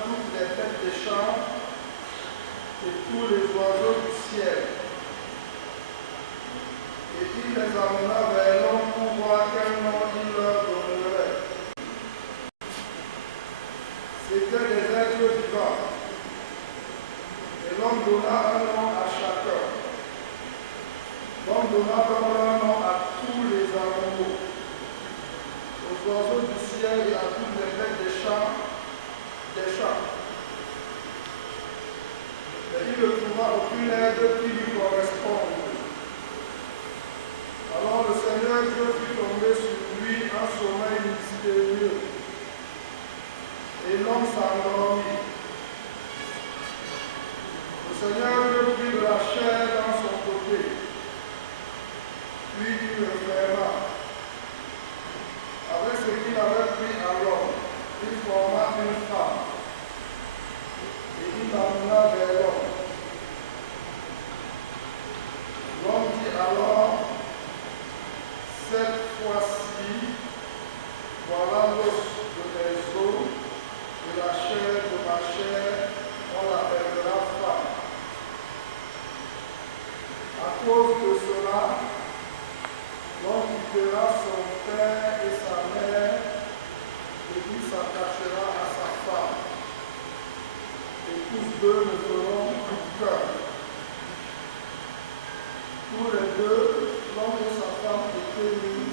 toutes les bêtes des champs et tous les oiseaux du ciel. Et il les amena vers l'homme pour voir quel nom il leur donnerait. C'étaient des êtres vivants. Et l'homme donna un nom à chacun. L'homme donna donc un nom à tous les animaux, aux oiseaux du ciel et à toutes les bêtes des champs. Mais il ne trouva aucune aide qui lui corresponde. Alors le Seigneur Dieu fit tomber sur lui un sommeil mystérieux. Et l'homme s'endormit. Le Seigneur Dieu prit de la chair dans son côté. Puis il le ferma. Avec ce qu'il avait pris à l'homme, il forma une femme. Et il l'amena vers l'homme. L'homme dit alors, cette fois-ci, voilà l'os de mes os et la chair de ma chair, on l'appellera femme. À cause de cela, l'homme quittera son père et sa mère et il s'attachera à sa femme. Et tous deux ne feront plus qu'un. Tous les deux, l'homme et sa femme étaient nus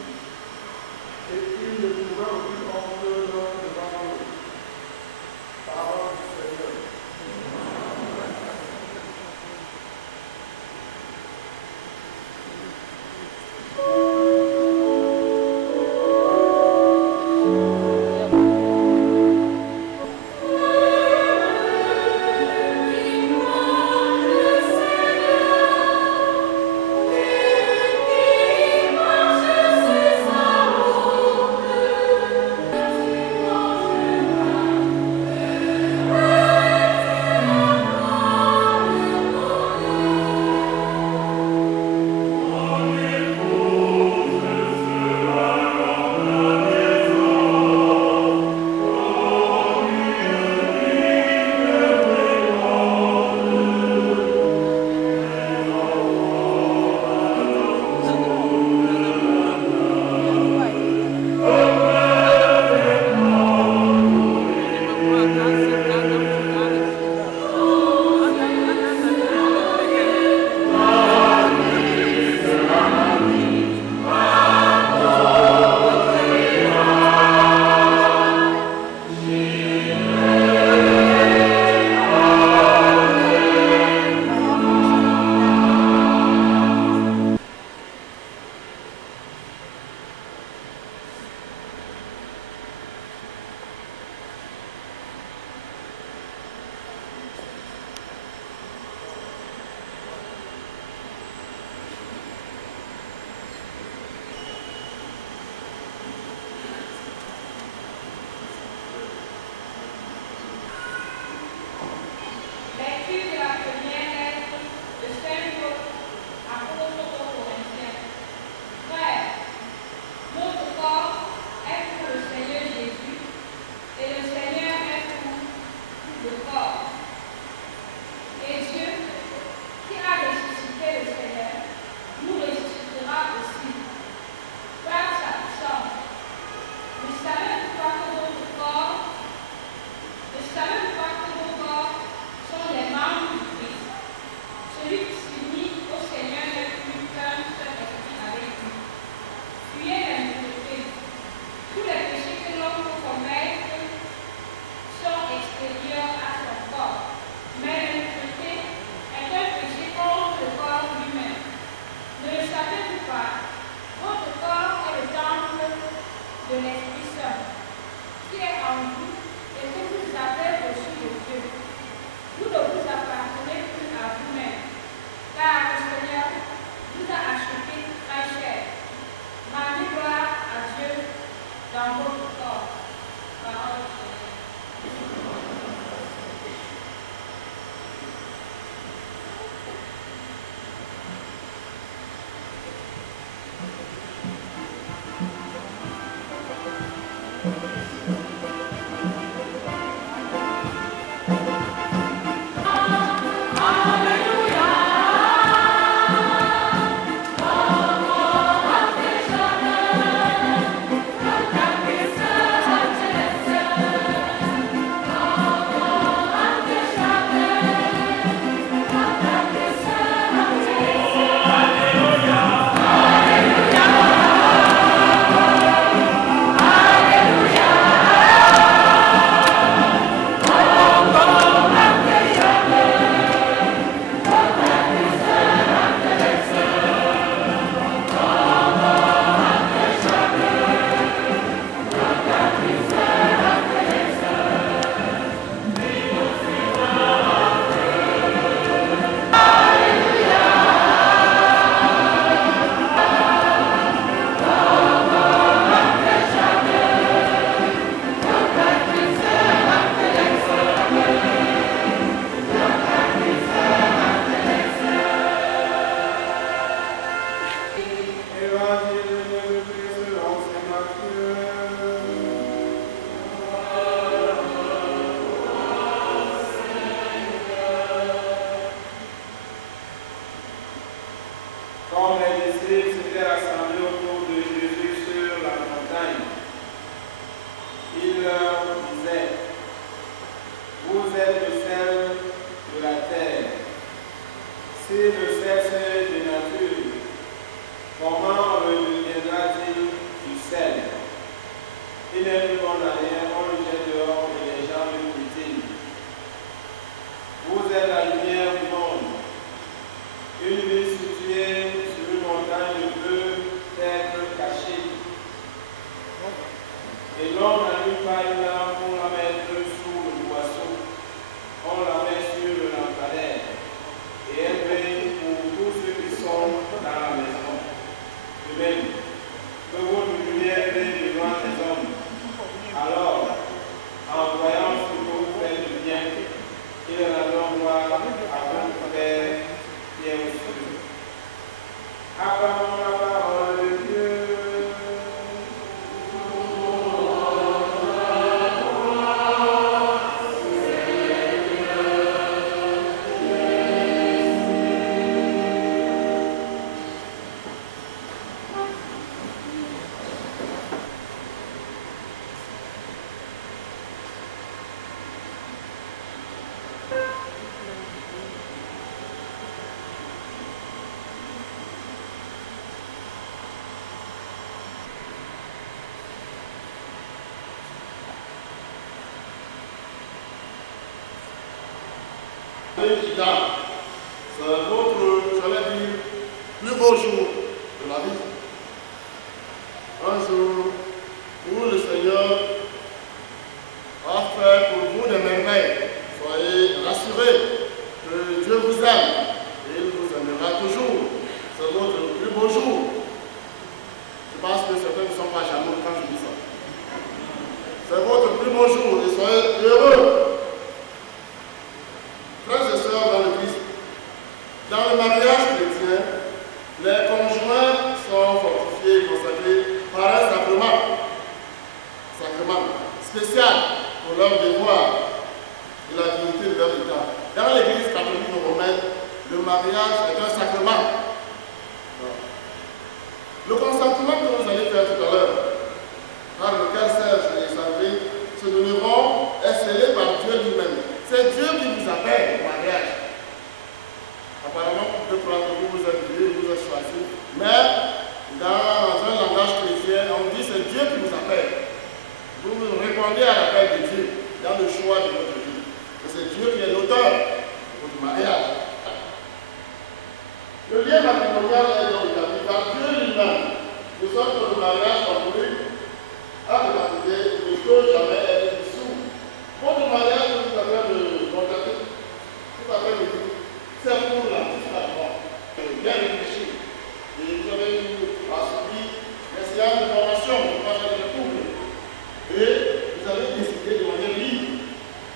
et ils ne pouvaient ouvrir entre eux l'un devant l'autre. Parole du Seigneur. Thank you. Vous êtes le sel de la terre. Si le sel se dénature, comment le deviendra-t-il du sel? Il n'est plus bon à rien, on le jette dehors et les gens le critiquent. Vous êtes la lumière du monde. Une ville située sur une montagne ne peut être cachée. Et l'on n'allume pas une lampe pour la mettre sous le boisseau. On la met sur le lampadaire. Et elle brille pour tous ceux qui sont dans la maison. De même, que votre lumière brille devant les hommes. Alors, en voyant ce que vous faites de bien, ils rendront gloire à votre Père qui est aux cieux. Acclamons la parole de Dieu. C'est notre, j'allais dire, plus beau jour de la vie. Un jour où le Seigneur a fait pour vous des merveilles. Soyez rassurés que Dieu vous aime et il vous aimera toujours. C'est votre plus beau jour. Je pense que certains ne sont pas jaloux quand je dis ça. C'est votre plus beau jour et soyez heureux. Frères et sœurs dans le Christ, dans le mariage chrétien, les conjoints sont fortifiés et consacrés par un sacrement spécial pour leur devoir et la dignité de leur état. Dans l'église catholique romaine, le mariage est un sacrement. Le consentement que vous allez faire tout à l'heure, par lequel Serge et Sandrine se donneront, est scellé par Dieu lui-même. C'est Dieu qui vous appelle au mariage. Apparemment, deux croire que vous êtes Dieu, vous êtes choisi. Mais dans un langage chrétien, on dit que c'est Dieu qui vous appelle. Vous répondez à l'appel de Dieu dans le choix de votre vie. Et c'est Dieu qui est l'auteur de votre mariage. Le lien matrimonial est donc établi par Dieu lui-même, de sorte que le mariage conclu a capacité ne peut jamais être dissous. Votre mariage, vous avez de contacter, tout à fait dit, c'est pour la petite d'abord. Bien réfléchi. Et vous avez subi les séances de formation pour parler de couple. Et vous avez décidé de manière libre,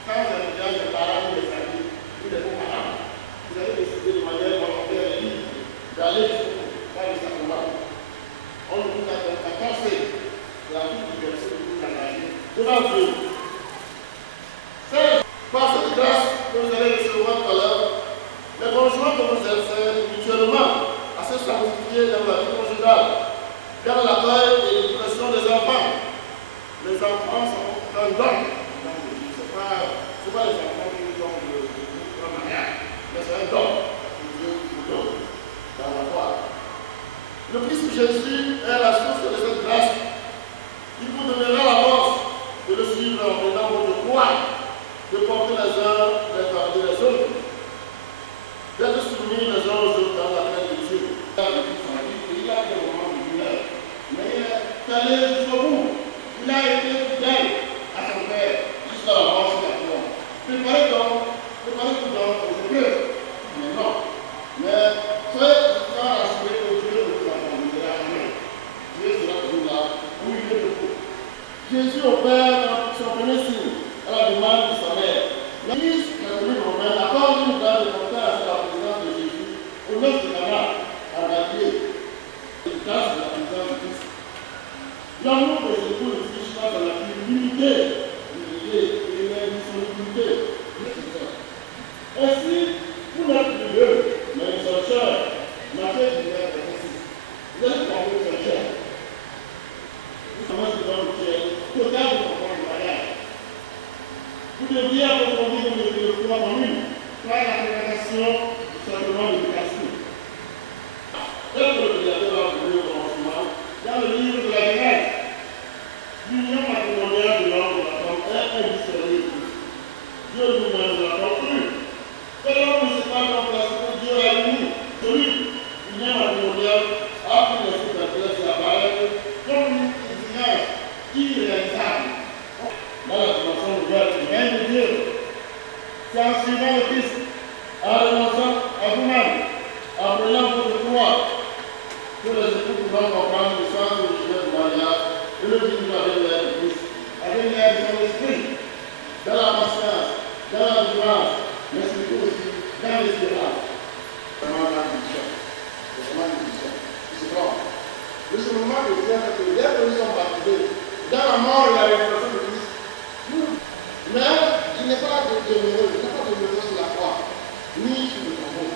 sans influence des parents ou des amis, ou des beaux-parents. Vous avez décidé de manière volontaire et libre d'aller jusqu'au le sacrement. On vous a pensé de la toute liberté de vous engager devant Dieu. Par cette grâce que vous allez recevoir tout à l'heure, les conjoints que vous êtes mutuellement à se sanctifier dans la vie conjugale, dans l'accueil et l'éducation des enfants. Les enfants sont un don. Ce n'est pas les enfants qui nous donnent le mariage, mais c'est un don que Dieu vous donne dans la foi. Le Christ Jésus est la source de cette grâce. Il vous donnera la force de le suivre en menant votre croix, de porter les uns, les fardeaux des autres, d'être soumis les uns aux autres dans la paix de Dieu. Il a des moments de douleur, mais il est allé jusqu'au bout. Il a été fidèle à son Père jusqu'à la mort sur la croix. aujourd'hui, vous mettez le poids en une. Pas la préparation, simplement l'éducation. Tel que le médiateur a voulu au commencement, dans le livre de la Genèse, l'union matrimoniale de l'homme et de la femme est indissociable. Dieu lui-même l'a conclu. Que l'homme ne sait pas remplacer que Dieu a uni. Celui, l'union matrimoniale, a pris le site d'Athènes et apparaître comme une exigence irréalisable dans la dimension nouvelle du règne de Dieu. C'est en suivant le Christ, en renonçant à vous-même, en prenant votre croix, que les époux pourront comprendre le sens originel du mariage et le vivre avec l'air de Christ, avec l'air de son esprit, dans la patience, dans la violence, mais surtout aussi dans l'espérance. C'est vraiment l'ambition. C'est vraiment l'ambition. C'est bon. Le cheminement de Dieu, c'est que dès que nous sommes baptisés, dans la mort et la résurrection de Christ, mais il n'est pas demeuré, sur la croix, ni sur le tombeau.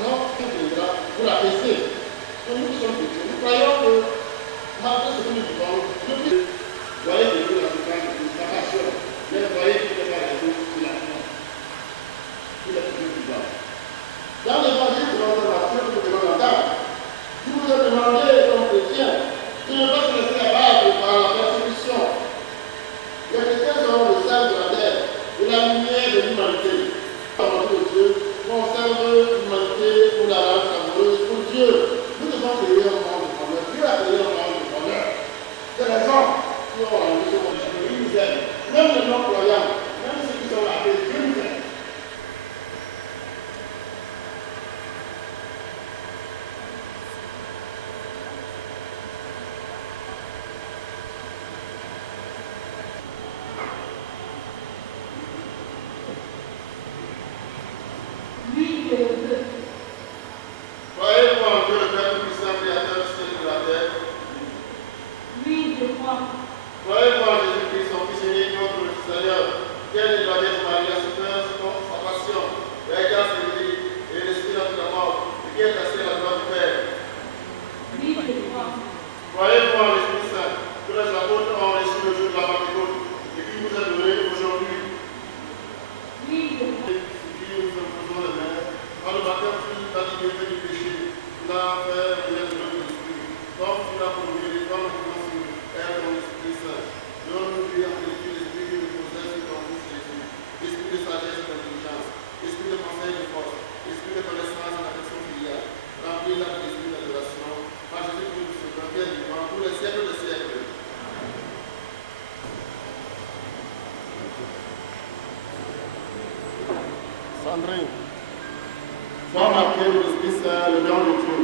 Alors, quand il viendra, vous la baissez. Nous sommes chrétiens. Nous croyons que, malgré ce que nous vivons, Dieu voyez de Dieu la souffrance de sa passion. Mais voyez qu'il n'est pas la Dieu sur la croix. Il est toujours plus bas. Dans l'évangile de notre nation, que nous l'entendons, si vous êtes demandé comme chrétien, de ne pas se laisser abattre par la persécution. Les chrétiens sont le sel de la terre et la lumière de l'humanité. La volonté de Dieu conserve l'humanité pour la rendre savoureuse pour Dieu. Nous devons créer un monde de bonheur. Dieu a créé un monde de bonheur. C'est les hommes qui ont enlevé ce monde de bonheur. Ils nous aiment. Même les non-croyants, même ceux qui sont appelés, Dieu nous aime. Croyez-vous en Dieu, le Père Tout-Puissant, Créateur du ciel et de la terre? Oui, je crois. Croyez-vous en Jésus-Christ, son Fils unique, notre Seigneur, qui est le doyen de Marie, souffert sa passion, a été enseveli et ressuscité dans la mort, et qui est assis à la droite du Père? Oui, je crois. Croyez-vous en l'Esprit Saint, que les apôtres ont reçu le jour de la Pentecôte, et qui nous est donné aujourd'hui? Oui, je crois. Qui nous imposons les mains, par le baptême de la liberté du péché, la fait et de l'Esprit, comme tu l'as promis, comme nous pouvons être dans l'Esprit Saint. Donne-nous lui en vertu l'Esprit qui nous possède sur ton Fils Jésus, l'Esprit de sagesse et d'intelligence, l'Esprit de conseil et de force, l'Esprit de connaissance et d'affection filiale, remplis-la de l'Esprit d'adoration, par Jésus-Christ nous sauveur, bien vivant, pour les siècles des siècles. Sandrine, sois marqué de l'Esprit Saint, le don de Dieu.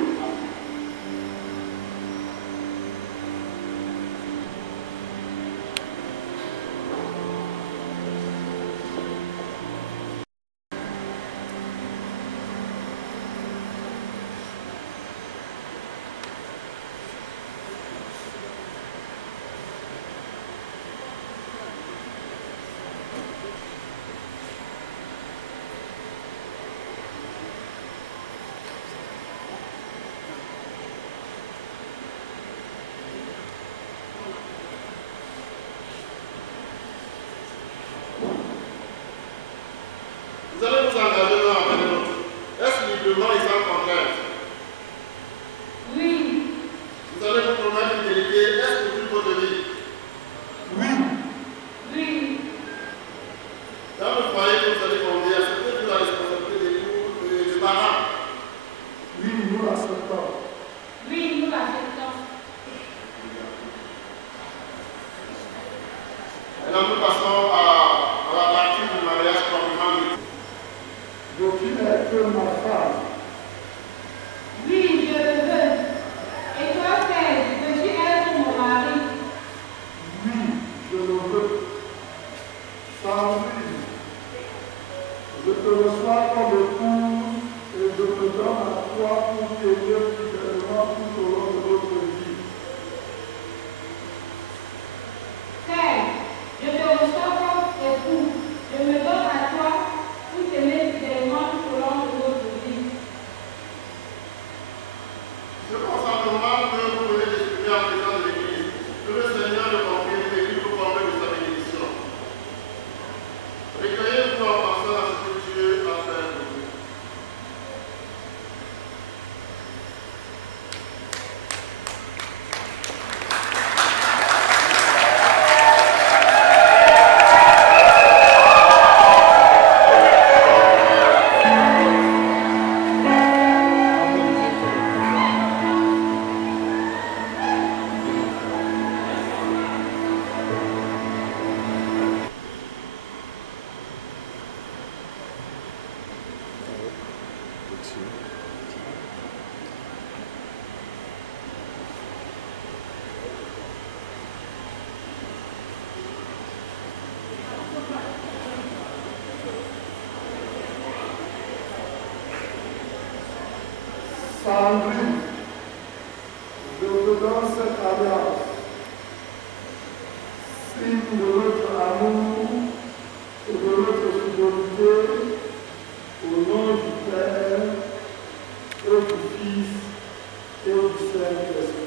Vous allez vous engager l'un avec l'autre. Est-ce librement et sans contrainte? Oui. Vous allez vous promettre fidélité. Est-ce pour toute votre vie? Oui. Oui. Dans le foyer que vous allez fonder, acceptez-vous la responsabilité des parents? Oui, nous l'acceptons. Oui, nous l'acceptons. Maintenant, nous passons à la partie du mariage proprement dit. Veux-tu être ma femme? Oui, je le veux. Et toi, Père, veux-tu être mon mari? Oui, je le veux. Sandrine, je te reçois comme épouse et je me donne à toi pour t'aider fidèlement tout au long de notre vie. Père, je te reçois comme époux. Je me donne à toi pour t'aimer fidèlement tout au long de notre vie. Ce consentement que vous venez d'exprimer en présence de l'Église, que le Seigneur le confirme et qu'il vous convainc de sa bénédiction. Sandrine, je te donne cette alliance, signe de notre amour et de notre fidélité, au nom du Père et du Fils et du Saint-Esprit.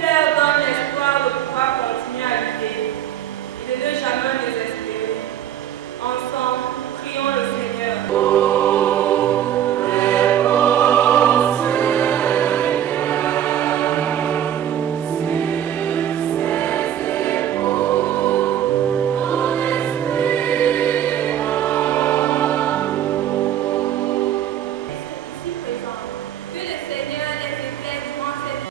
fidèle